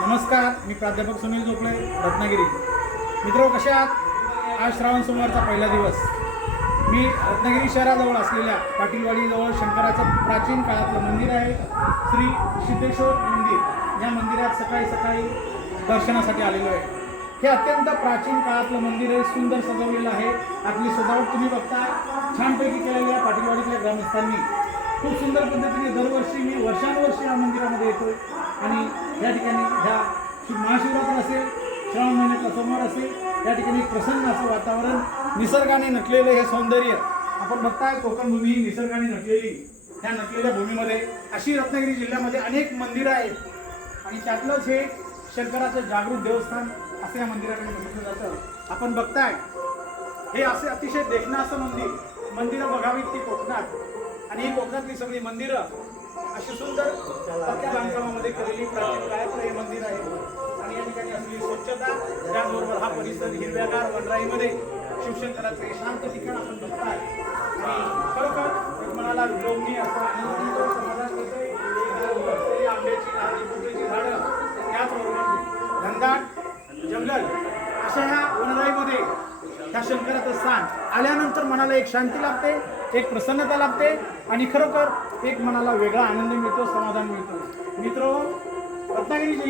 नमस्कार, मी प्राध्यापक सुनील जोपळे, रत्नागिरी. मित्र कशा आहात? आज श्रावण सोमवारचा पहिला दिवस. मी रत्नागिरी शहराजवळ असलेल्या पाटीलवाडीजवळ शंकराचं प्राचीन काळातलं मंदिर आहे, श्री सिद्धेश्वर मंदिर. या मंदिरात सकाळी सकाळी दर्शनासाठी आलेलो आहे. हे अत्यंत प्राचीन काळातलं मंदिर आहे, सुंदर सजवलेलं आहे. आपली सजावट तुम्ही बघता छानपैकी केलेल्या आहे पाटीलवाडीतल्या ग्रामस्थांनी. खूप सुंदर पद्धतीने दरवर्षी मी वर्षानुवर्षी या मंदिरामध्ये येतो आणि या ठिकाणी ह्या महाशिवरात्र असेल, श्रावण महिन्यातला सोमवार असेल, या ठिकाणी प्रसन्न असं वातावरण, निसर्गाने नटलेलं हे सौंदर्य आपण बघताय. कोकण भूमी ही निसर्गाने नटलेली, त्या नटलेल्या भूमीमध्ये अशी रत्नागिरी जिल्ह्यामध्ये अनेक मंदिरं आहेत आणि त्यातलंच हे शंकराचं जागृत देवस्थान असं या मंदिराकडे बघितलं जातं. आपण बघताय हे असे अतिशय देखणं असं मंदिरं बघावीत ती कोकणात, आणि ही कोकणातली सगळी मंदिरं अशी सुंदर पक्क्या बांधकामामध्ये केलेली प्राचीन काळातलं हे मंदिर आहे. आणि या ठिकाणी असलेली स्वच्छता, त्याचबरोबर हा परिसर हिरव्यागार वनराईमध्ये शिवशंकराचं हे शांत ठिकाण आपण बघताय. आणि खरोखर मनाला विलोभनीय असं आनंद समाधान मिळतंय. आंब्याची झाडं, चिंचेची झाडं, त्याचबरोबर घनदाट जंगल अशा ह्या वनराईमध्ये ह्या शंकराचं स्थान आल्यानंतर मनाला एक शांती लाभते, एक प्रसन्नता लाभते आणि खरोखर एक मनाला वेगळा आनंद मिळतो, समाधान मिळतो. मित्र, रत्नागिरी